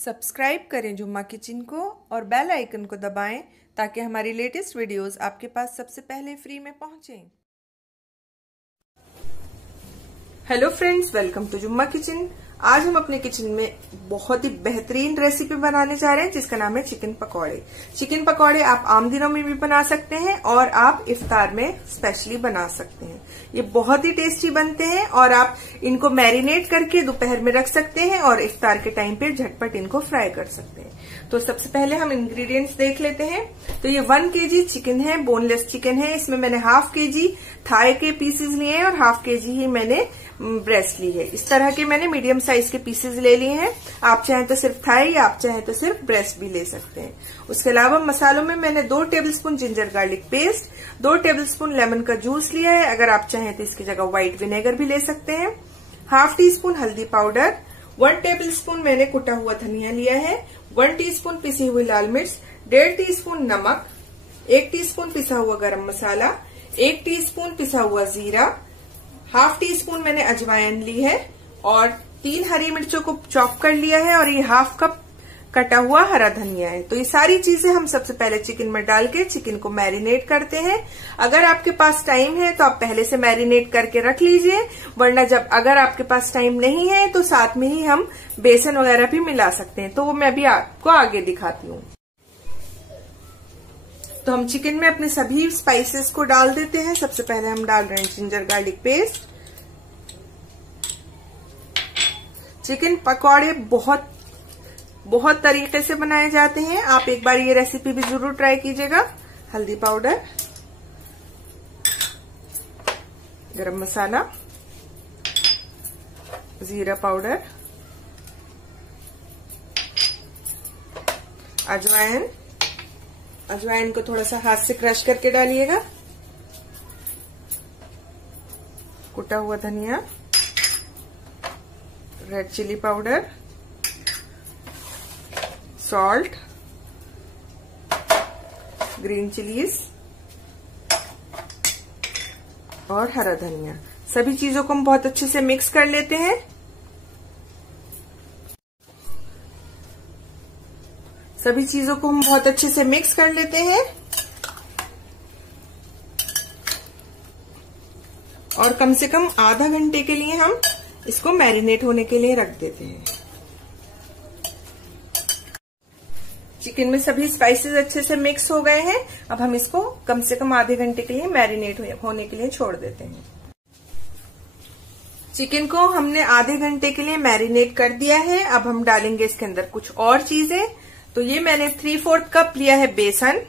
Subscribe करें जुम्मा kitchen को और बेल आइकन को दबाएं ताकि हमारी लेटेस्ट वीडियोस आपके पास सबसे पहले फ्री में पहुंचें। हेलो फ्रेंड्स, वेलकम टू जुम्मा किचन। आज हम अपने किचन में बहुत ही बेहतरीन रेसिपी बनाने जा रहे हैं जिसका नाम है चिकन पकौड़े। चिकन पकौड़े आप आम दिनों में भी बना सकते हैं और आप इफ्तार में स्पेशली बना सकते हैं। ये बहुत ही टेस्टी बनते हैं और आप इनको मैरिनेट करके दोपहर में रख सकते हैं और इफ्तार के टाइम पे झटपट इनको फ्राई कर सकते हैं। तो सबसे पहले हम इंग्रेडिएंट्स देख लेते हैं। तो ये 1 kg चिकन है, बोनलेस चिकन है। इसमें मैंने ½ kg थाई के पीसेस लिए हैं और ½ kg ही मैंने ब्रेस्ट ली है। इस तरह के मैंने मीडियम साइज के पीसेस ले लिए हैं। आप चाहें तो सिर्फ थाई, आप चाहें तो सिर्फ ब्रेस्ट भी ले सकते हैं। उसके अलावा मसालों में मैंने 2 tablespoon ginger garlic paste, 2 tablespoon lemon का जूस लिया है। अगर आप चाहें तो इसकी जगह व्हाइट विनेगर भी ले सकते हैं। ½ टीस्पून हल्दी पाउडर, 1 टेबलस्पून मैंने कुटा हुआ धनिया लिया है, 1 टीस्पून पिसी हुई लाल मिर्च, 1.5 टीस्पून नमक, 1 टीस्पून पिसा हुआ गरम मसाला, 1 टीस्पून पिसा हुआ जीरा, ½ टीस्पून मैंने अजवाइन ली है और 3 हरी मिर्चों को चॉप कर लिया है और ये ½ कप कटा हुआ हरा धनिया है। तो ये सारी चीजें हम सबसे पहले चिकन में डाल के चिकन को मैरिनेट करते हैं। अगर आपके पास टाइम है तो आप पहले से मैरिनेट करके रख लीजिए, वरना अगर आपके पास टाइम नहीं है तो साथ में ही हम बेसन वगैरह भी मिला सकते हैं। तो वो मैं अभी आपको आगे दिखाती हूँ। तो हम चिकन में अपने सभी स्पाइसेस को डाल देते हैं। सबसे पहले हम डाल रहे हैं जिंजर गार्लिक पेस्ट। चिकन पकौड़े बहुत तरीके से बनाए जाते हैं, आप एक बार ये रेसिपी भी जरूर ट्राई कीजिएगा। हल्दी पाउडर, गरम मसाला, जीरा पाउडर, अजवाइन को थोड़ा सा हाथ से क्रश करके डालिएगा, कुटा हुआ धनिया, red chili powder, salt, green chilies और हरा धनिया। सभी चीजों को हम बहुत अच्छे से मिक्स कर लेते हैं। सभी चीजों को हम बहुत अच्छे से मिक्स कर लेते हैं और कम से कम आधा घंटे के लिए हम इसको मैरिनेट होने के लिए रख देते हैं। चिकन में सभी स्पाइसेस अच्छे से मिक्स हो गए हैं। अब हम इसको कम से कम आधे घंटे के लिए मैरिनेट होने के लिए छोड़ देते हैं। चिकन को हमने आधे घंटे के लिए मैरिनेट कर दिया है। अब हम डालेंगे इसके अंदर कुछ और चीजें। तो ये मैंने 3/4 कप लिया है बेसन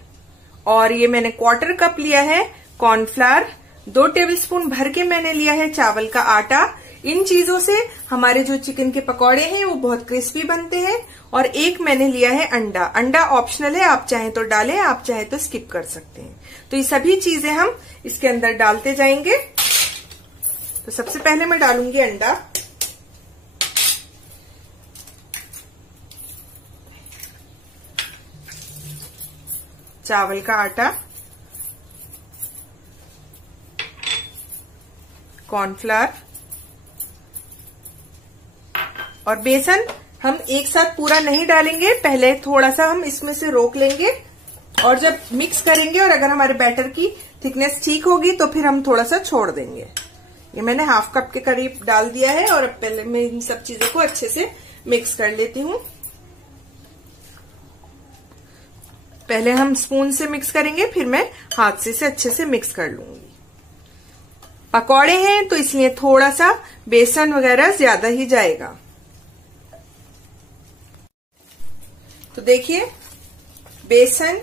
और ये मैंने 1/4 कप लिया है कॉर्नफ्लावर, 2 टेबलस्पून भर के मैंने लिया है चावल का आटा। इन चीजों से हमारे जो चिकन के पकौड़े हैं वो बहुत क्रिस्पी बनते हैं। और 1 मैंने लिया है अंडा। अंडा ऑप्शनल है, आप चाहें तो डालें, आप चाहें तो स्किप कर सकते हैं। तो ये सभी चीजें हम इसके अंदर डालते जाएंगे। तो सबसे पहले मैं डालूंगी अंडा। चावल का आटा, कॉर्नफ्लावर और बेसन हम एक साथ पूरा नहीं डालेंगे, पहले थोड़ा सा हम इसमें से रोक लेंगे और जब मिक्स करेंगे और अगर हमारे बैटर की थिकनेस ठीक होगी तो फिर हम थोड़ा सा छोड़ देंगे। ये मैंने ½ कप के करीब डाल दिया है और अब पहले मैं इन सब चीजों को अच्छे से मिक्स कर लेती हूँ। पहले हम स्पून से मिक्स करेंगे, फिर मैं हाथ से इसे अच्छे से मिक्स कर लूंगी। पकौड़े हैं तो इसलिए थोड़ा सा बेसन वगैरह ज्यादा ही जाएगा। तो देखिए, बेसन,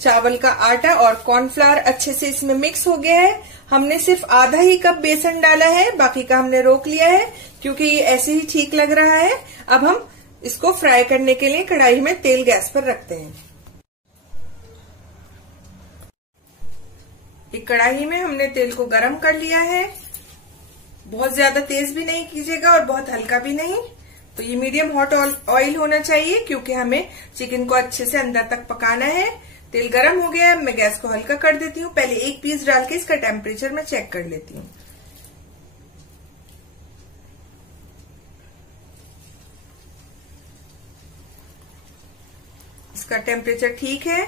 चावल का आटा और कॉर्नफ्लावर अच्छे से इसमें मिक्स हो गया है। हमने सिर्फ आधा ही कप बेसन डाला है, बाकी का हमने रोक लिया है क्योंकि ये ऐसे ही ठीक लग रहा है। अब हम इसको फ्राई करने के लिए कढ़ाई में तेल गैस पर रखते हैं। एक कढ़ाई में हमने तेल को गरम कर लिया है। बहुत ज्यादा तेज भी नहीं कीजिएगा और बहुत हल्का भी नहीं। तो ये मीडियम हॉट ऑयल होना चाहिए क्योंकि हमें चिकन को अच्छे से अंदर तक पकाना है। तेल गरम हो गया है, मैं गैस को हल्का कर देती हूँ। पहले 1 पीस डाल के इसका टेम्परेचर मैं चेक कर लेती हूँ। इसका टेम्परेचर ठीक है।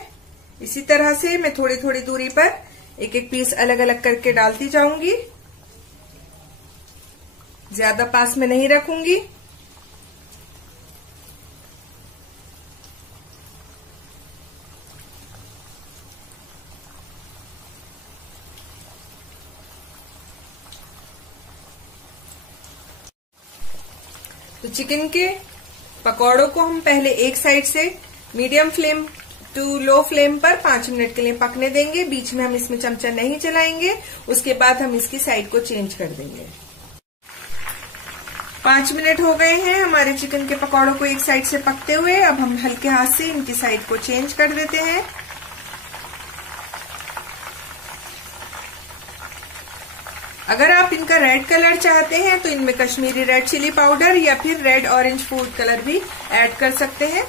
इसी तरह से मैं थोड़ी थोड़ी दूरी पर एक एक पीस अलग अलग करके डालती जाऊंगी, ज्यादा पास में नहीं रखूंगी। तो चिकन के पकौड़ों को हम पहले एक साइड से medium flame to low flame पर 5 मिनट के लिए पकने देंगे। बीच में हम इसमें चमचा नहीं चलाएंगे। उसके बाद हम इसकी साइड को चेंज कर देंगे। 5 मिनट हो गए हैं हमारे चिकन के पकौड़ों को एक साइड से पकते हुए। अब हम हल्के हाथ से इनकी साइड को चेंज कर देते हैं। अगर आप इनका रेड कलर चाहते हैं तो इनमें कश्मीरी रेड चिली पाउडर या फिर रेड ऑरेंज फूड कलर भी ऐड कर सकते हैं।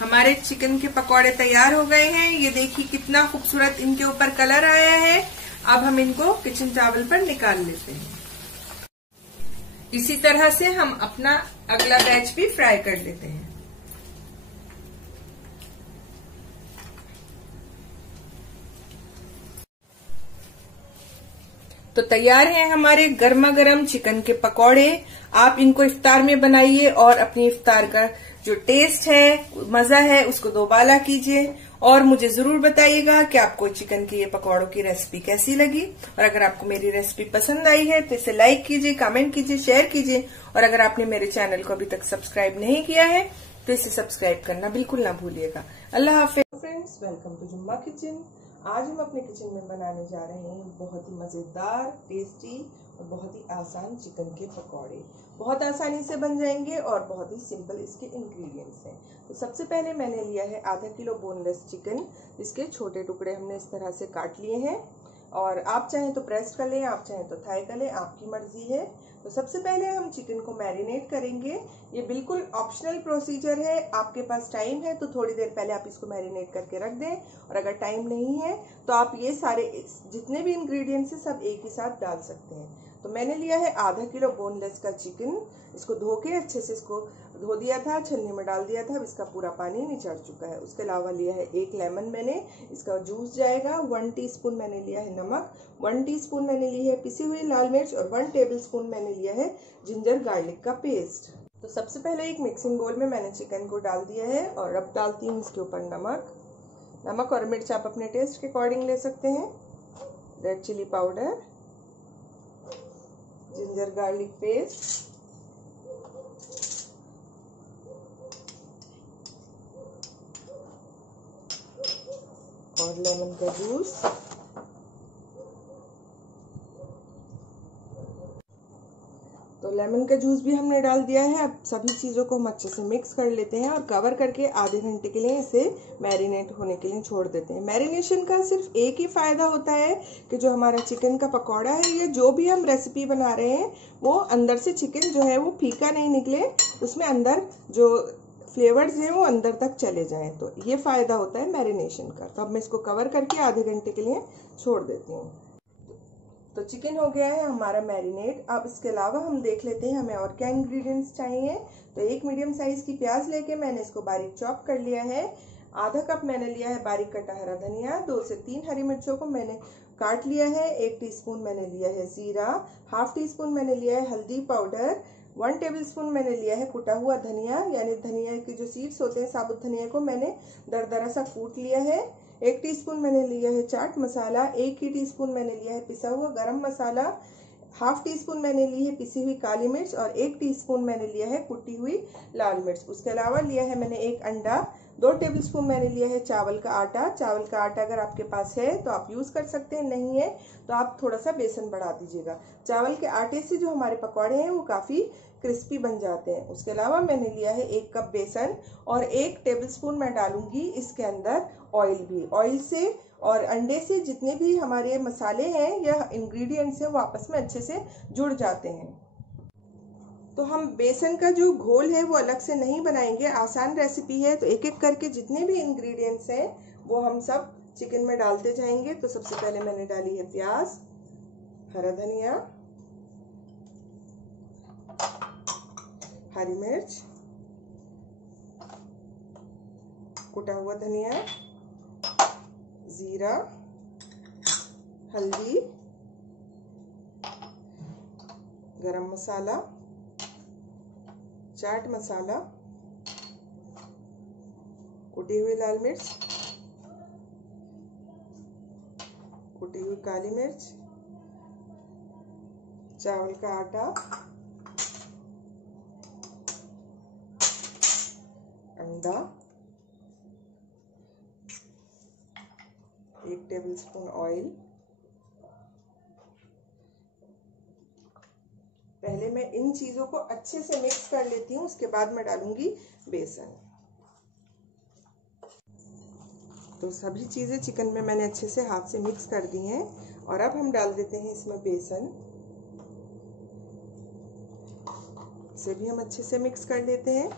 हमारे चिकन के पकौड़े तैयार हो गए हैं। ये देखिए कितना खूबसूरत इनके ऊपर कलर आया है। अब हम इनको किचन टॉवल पर निकाल लेते हैं। इसी तरह से हम अपना अगला बैच भी फ्राई कर लेते हैं। तो तैयार हैं हमारे गर्मा गर्म चिकन के पकौड़े। आप इनको इफ्तार में बनाइए और अपनी इफ्तार का जो टेस्ट है, मजा है, उसको दोबाला कीजिए। और मुझे जरूर बताइएगा कि आपको चिकन की ये पकौड़ों की रेसिपी कैसी लगी। और अगर आपको मेरी रेसिपी पसंद आई है तो इसे लाइक कीजिए, कमेंट कीजिए, शेयर कीजिए। और अगर आपने मेरे चैनल को अभी तक सब्सक्राइब नहीं किया है तो इसे सब्सक्राइब करना बिल्कुल ना भूलिएगा। अल्लाह हाफिज फ्रेंड्स, वेलकम टू जुम्मा किचन। आज हम अपने किचन में बनाने जा रहे हैं बहुत ही मजेदार, टेस्टी और बहुत ही आसान चिकन के पकौड़े। बहुत आसानी से बन जाएंगे और बहुत ही सिंपल इसके इंग्रेडिएंट्स हैं। तो सबसे पहले मैंने लिया है आधा किलो बोनलेस चिकन, जिसके छोटे टुकड़े हमने इस तरह से काट लिए हैं। और आप चाहें तो ब्रेस्ट कर लें, आप चाहें तो थाई कर लें, आपकी मर्जी है। तो सबसे पहले हम चिकन को मैरिनेट करेंगे। ये बिल्कुल ऑप्शनल प्रोसीजर है। आपके पास टाइम है तो थोड़ी देर पहले आप इसको मैरिनेट करके रख दें, और अगर टाइम नहीं है तो आप ये सारे जितने भी इंग्रेडिएंट्स हैं सब एक ही साथ डाल सकते हैं। तो मैंने लिया है आधा किलो बोनलेस का चिकन। इसको धो के अच्छे से इसको धो दिया था, छलनी में डाल दिया था। अब इसका पूरा पानी निचड़ चुका है। उसके अलावा लिया है 1 लेमन मैंने, इसका जूस जाएगा। 1 टीस्पून मैंने लिया है नमक, 1 टीस्पून मैंने ली है पिसी हुई लाल मिर्च, और 1 टेबलस्पून मैंने लिया है जिंजर गार्लिक का पेस्ट। तो सबसे पहले एक मिक्सिंग बोल में मैंने चिकन को डाल दिया है, और अब डालती हूँ इसके ऊपर नमक और मिर्च आप अपने टेस्ट के अकॉर्डिंग ले सकते हैं। Red chili powder, ginger garlic paste, और लेमन का जूस। तो लेमन का जूस भी हमने डाल दिया है। अब सभी चीज़ों को हम अच्छे से मिक्स कर लेते हैं और कवर करके आधे घंटे के लिए इसे मैरिनेट होने के लिए छोड़ देते हैं। मैरिनेशन का सिर्फ एक ही फ़ायदा होता है कि जो हमारा चिकन का पकौड़ा है, ये जो भी हम रेसिपी बना रहे हैं वो अंदर से चिकन जो है वो फीका नहीं निकले, उसमें अंदर जो फ्लेवर्स हैं वो अंदर तक चले जाएं। तो ये फ़ायदा होता है मैरिनेशन का। तो अब मैं इसको कवर करके आधे घंटे के लिए छोड़ देती हूँ। तो चिकन हो गया है हमारा मैरिनेट। अब इसके अलावा हम देख लेते हैं हमें और क्या इंग्रेडिएंट्स चाहिए। तो एक मीडियम साइज़ की प्याज लेके मैंने इसको बारीक चॉप कर लिया है। आधा कप मैंने लिया है बारीक कटा हरा धनिया। 2 से 3 हरी मिर्चों को मैंने काट लिया है। 1 टीस्पून मैंने लिया है जीरा, हाफ टीस्पून मैंने लिया है हल्दी पाउडर, 1 टेबलस्पून मैंने लिया है कुटा हुआ धनिया, यानी धनिया की जो सीड्स होते हैं साबुत धनिया को मैंने दरदरा सा कूट लिया है। 1 टीस्पून मैंने लिया है चाट मसाला, 1 ही टीस्पून मैंने लिया है पिसा हुआ गरम मसाला, हाफ टीस्पून मैंने ली है पिसी हुई काली मिर्च, और 1 टीस्पून मैंने लिया है कुटी हुई लाल मिर्च। उसके अलावा लिया है मैंने 1 अंडा, 2 टेबलस्पून मैंने लिया है चावल का आटा। चावल का आटा अगर आपके पास है तो आप यूज़ कर सकते हैं, नहीं है तो आप थोड़ा सा बेसन बढ़ा दीजिएगा। चावल के आटे से जो हमारे पकौड़े हैं वो काफ़ी क्रिस्पी बन जाते हैं। उसके अलावा मैंने लिया है 1 कप बेसन, और 1 टेबलस्पून मैं डालूंगी इसके अंदर ऑयल भी। ऑयल से और अंडे से जितने भी हमारे मसाले हैं या इंग्रेडिएंट्स हैं वो आपस में अच्छे से जुड़ जाते हैं। तो हम बेसन का जो घोल है वो अलग से नहीं बनाएंगे, आसान रेसिपी है। तो एक एक करके जितने भी इंग्रेडिएंट्स हैं वो हम सब चिकन में डालते जाएंगे। तो सबसे पहले मैंने डाली है प्याज, हरा धनिया, हरी मिर्च, कुटा हुआ धनिया, जीरा, हल्दी, गरम मसाला, चाट मसाला, कुटी हुई लाल मिर्च, कुटी हुई काली मिर्च, चावल का आटा, अंडा, 1 टेबलस्पून ऑयल। पहले मैं इन चीजों को अच्छे से मिक्स कर लेती हूँ, उसके बाद मैं डालूंगी बेसन। तो सभी चीजें चिकन में मैंने अच्छे से हाथ से मिक्स कर दी हैं और अब हम डाल देते हैं इसमें बेसन। इसे भी हम अच्छे से मिक्स कर लेते हैं।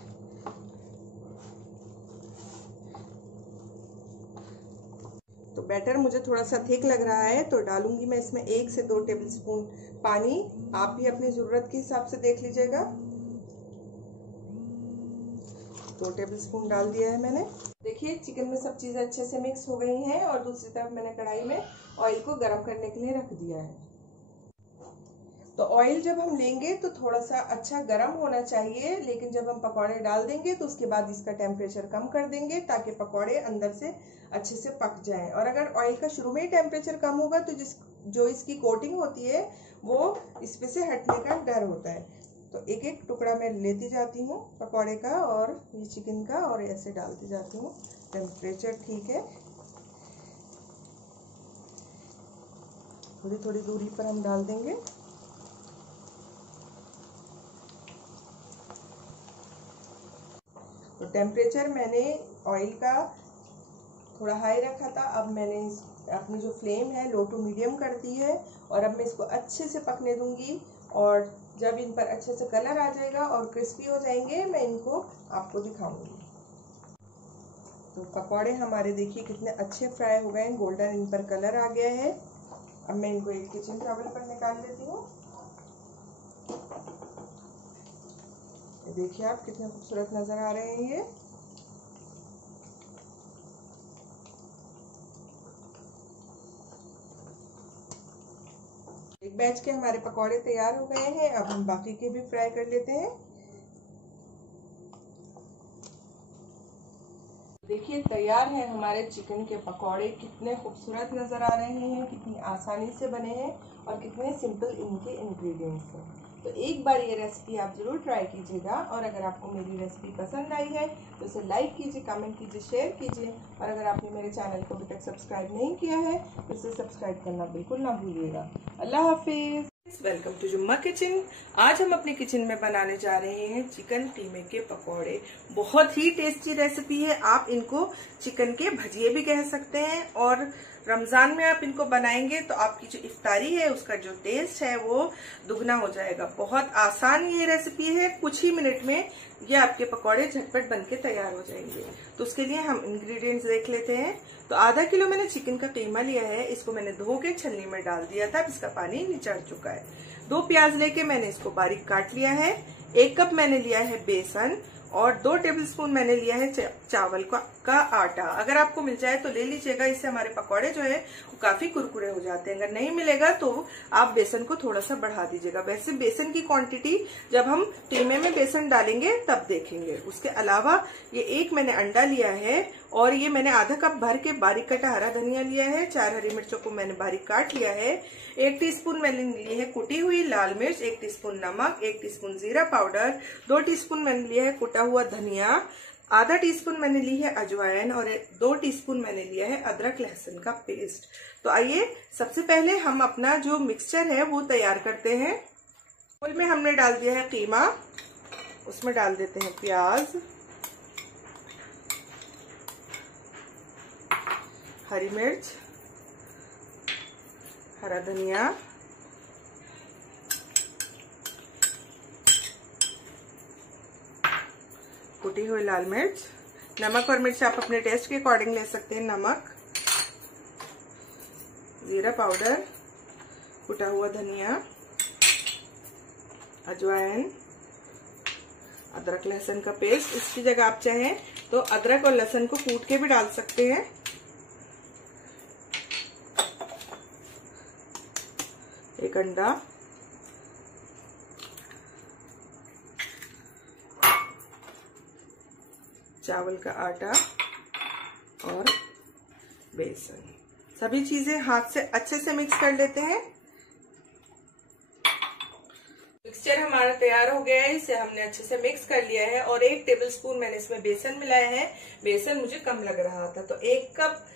तो बैटर मुझे थोड़ा सा थिक लग रहा है, तो डालूंगी मैं इसमें 1 से 2 टेबलस्पून पानी। आप भी अपनी जरूरत के हिसाब से देख लीजिएगा। 2 टेबलस्पून डाल दिया है मैंने। देखिए चिकन में सब चीजें अच्छे से मिक्स हो गई हैं और दूसरी तरफ मैंने कढ़ाई में ऑयल को गर्म करने के लिए रख दिया है। तो ऑयल जब हम लेंगे तो थोड़ा सा अच्छा गर्म होना चाहिए, लेकिन जब हम पकौड़े डाल देंगे तो उसके बाद इसका टेम्परेचर कम कर देंगे ताकि पकौड़े अंदर से अच्छे से पक जाएं। और अगर ऑयल का शुरू में ही टेम्परेचर कम होगा तो जो इसकी कोटिंग होती है वो इस पे से हटने का डर होता है। तो एक एक टुकड़ा मैं लेती जाती हूँ पकौड़े का और ये चिकन का, और ऐसे डालती जाती हूँ। टेम्परेचर ठीक है, थोड़ी थोड़ी दूरी पर हम डाल देंगे। तो टेम्परेचर मैंने ऑयल का थोड़ा हाई रखा था, अब मैंने अपनी जो फ्लेम है लो टू मीडियम कर दी है और अब मैं इसको अच्छे से पकने दूंगी। और जब इन पर अच्छे से कलर आ जाएगा और क्रिस्पी हो जाएंगे मैं इनको आपको दिखाऊंगी। तो पकौड़े हमारे देखिए कितने अच्छे फ्राई हो गए हैं, गोल्डन इन पर कलर आ गया है। अब मैं इनको एक किचन टॉवल पर निकाल लेती हूँ। देखिए आप कितने खूबसूरत नजर आ रहे हैं ये। एक बैच के हमारे पकौड़े तैयार हो गए हैं, अब हम बाकी के भी फ्राई कर लेते हैं। देखिए तैयार है हमारे चिकन के पकौड़े, कितने खूबसूरत नजर आ रहे हैं, कितनी आसानी से बने हैं और कितने सिंपल इनके इंग्रेडिएंट्स हैं। तो एक बार ये रेसिपी आप जरूर ट्राई कीजिएगा और अगर आपको मेरी रेसिपी पसंद आई है तो इसे लाइक कीजिए, कमेंट कीजिए, शेयर कीजिए और अगर आपने मेरे चैनल को अभी तक सब्सक्राइब नहीं किया है तो इसे सब्सक्राइब करना बिल्कुल ना भूलिएगा। अल्लाह हाफिज। वेलकम टू जुम्मा किचन। आज हम अपने किचन में बनाने जा रहे हैं चिकन कीमे के पकौड़े। बहुत ही टेस्टी रेसिपी है, आप इनको चिकन के भजिए भी कह सकते हैं और रमजान में आप इनको बनाएंगे तो आपकी जो इफ्तारी है उसका जो टेस्ट है वो दुगना हो जाएगा। बहुत आसान ये रेसिपी है, कुछ ही मिनट में ये आपके पकौड़े झटपट बनके तैयार हो जाएंगे। तो उसके लिए हम इंग्रेडिएंट्स देख लेते हैं। तो आधा किलो मैंने चिकन का कीमा लिया है, इसको मैंने धो के छलनी में डाल दिया था, इसका पानी निचड़ चुका है। 2 प्याज लेके मैंने इसको बारीक काट लिया है। 1 कप मैंने लिया है बेसन और 2 टेबलस्पून मैंने लिया है चावल का आटा। अगर आपको मिल जाए तो ले लीजिएगा, इससे हमारे पकौड़े जो है वो काफी कुरकुरे हो जाते हैं। अगर नहीं मिलेगा तो आप बेसन को थोड़ा सा बढ़ा दीजिएगा। वैसे बेसन की क्वांटिटी जब हम कीमे में बेसन डालेंगे तब देखेंगे। उसके अलावा ये 1 मैंने अंडा लिया है और ये मैंने आधा कप भर के बारीक कटा हरा धनिया लिया है। 4 हरी मिर्चों को मैंने बारीक काट लिया है। 1 टीस्पून मैंने ली है कुटी हुई लाल मिर्च, 1 टीस्पून नमक, 1 टीस्पून जीरा पाउडर, 2 टीस्पून मैंने लिया है कुटा हुआ धनिया, आधा टीस्पून मैंने ली है अजवाइन और 2 टीस्पून मैंने लिया है अदरक लहसुन का पेस्ट। तो आइए सबसे पहले हम अपना जो मिक्सचर है वो तैयार करते हैं। बोल में हमने डाल दिया है कीमा, उसमें डाल देते हैं प्याज, हरी मिर्च, हरा धनिया, कुटी हुई लाल मिर्च, नमक और मिर्च आप अपने टेस्ट के अकॉर्डिंग ले सकते हैं। नमक, जीरा पाउडर, कुटा हुआ धनिया, अजवाइन, अदरक लहसुन का पेस्ट। इसकी जगह आप चाहें तो अदरक और लहसुन को कूट के भी डाल सकते हैं। एक अंडा, चावल का आटा और बेसन, सभी चीजें हाथ से अच्छे से मिक्स कर लेते हैं। मिक्सचर हमारा तैयार हो गया है, इसे हमने अच्छे से मिक्स कर लिया है और 1 टेबलस्पून मैंने इसमें बेसन मिलाया है। बेसन मुझे कम लग रहा था तो 1 कप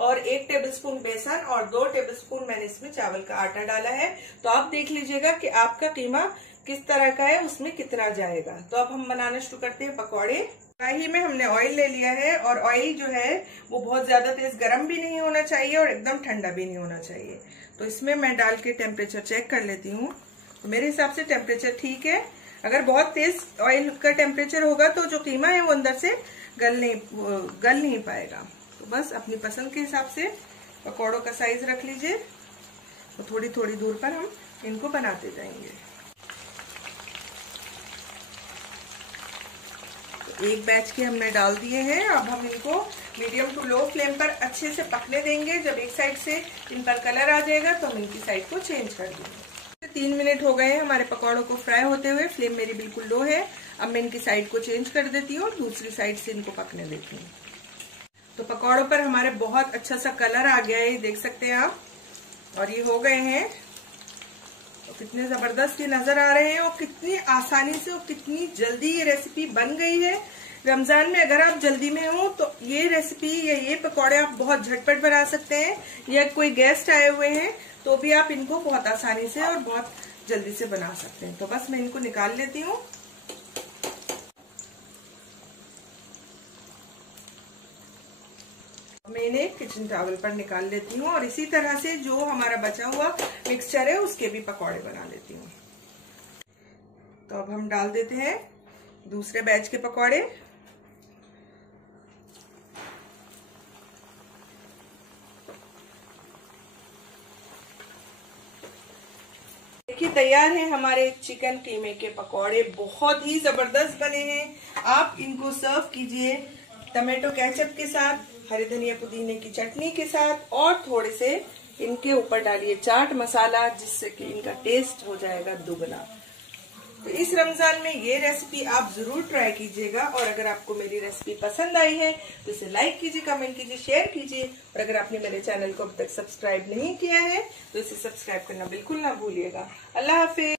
और 1 टेबलस्पून बेसन और 2 टेबलस्पून मैंने इसमें चावल का आटा डाला है। तो आप देख लीजिएगा कि आपका कीमा किस तरह का है, उसमें कितना जाएगा। तो अब हम बनाना शुरू करते हैं पकौड़े। कढ़ाई में हमने ऑयल ले लिया है और ऑयल जो है वो बहुत ज्यादा तेज गर्म भी नहीं होना चाहिए और एकदम ठंडा भी नहीं होना चाहिए। तो इसमें मैं डाल के टेम्परेचर चेक कर लेती हूँ। तो मेरे हिसाब से टेम्परेचर ठीक है। अगर बहुत तेज ऑयल का टेम्परेचर होगा तो जो कीमा है वो अंदर से गल नहीं पाएगा। तो बस अपनी पसंद के हिसाब से पकौड़ों का साइज रख लीजिए। तो थोड़ी थोड़ी दूर पर हम इनको बनाते जाएंगे। तो एक बैच के हमने डाल दिए हैं। अब हम इनको मीडियम टू लो फ्लेम पर अच्छे से पकने देंगे। जब एक साइड से इन पर कलर आ जाएगा तो हम इनकी साइड को चेंज कर देंगे। 3 मिनट हो गए हैं हमारे पकौड़ों को फ्राई होते हुए। फ्लेम मेरी बिल्कुल लो है। अब मैं इनकी साइड को चेंज कर देती हूँ और दूसरी साइड से इनको पकने देती हूँ। तो पकौड़ों पर हमारे बहुत अच्छा सा कलर आ गया है, देख सकते हैं आप। और ये हो गए हैं। तो कितने जबरदस्त ये नजर आ रहे हैं और कितनी आसानी से और कितनी जल्दी ये रेसिपी बन गई है। रमजान में अगर आप जल्दी में हो तो ये रेसिपी या ये पकौड़े आप बहुत झटपट बना सकते हैं। या कोई गेस्ट आए हुए हैं तो भी आप इनको बहुत आसानी से और बहुत जल्दी से बना सकते हैं। तो बस मैं इनको निकाल लेती हूँ। मैं इन्हें किचन टॉवल पर निकाल लेती हूँ और इसी तरह से जो हमारा बचा हुआ मिक्सचर है उसके भी पकौड़े बना लेती हूँ। तो अब हम डाल देते हैं दूसरे बैच के पकौड़े। देखिए तैयार है हमारे चिकन कीमे के पकौड़े। बहुत ही जबरदस्त बने हैं। आप इनको सर्व कीजिए टमाटो केचप के साथ, हरे धनिया पुदीने की चटनी के साथ और थोड़े से इनके ऊपर डालिए चाट मसाला, जिससे कि इनका टेस्ट हो जाएगा दुगना। तो इस रमजान में ये रेसिपी आप जरूर ट्राई कीजिएगा। और अगर आपको मेरी रेसिपी पसंद आई है तो इसे लाइक कीजिए, कमेंट कीजिए, शेयर कीजिए। और अगर आपने मेरे चैनल को अब तक सब्सक्राइब नहीं किया है तो इसे सब्सक्राइब करना बिल्कुल ना भूलिएगा। अल्लाह हाफिज।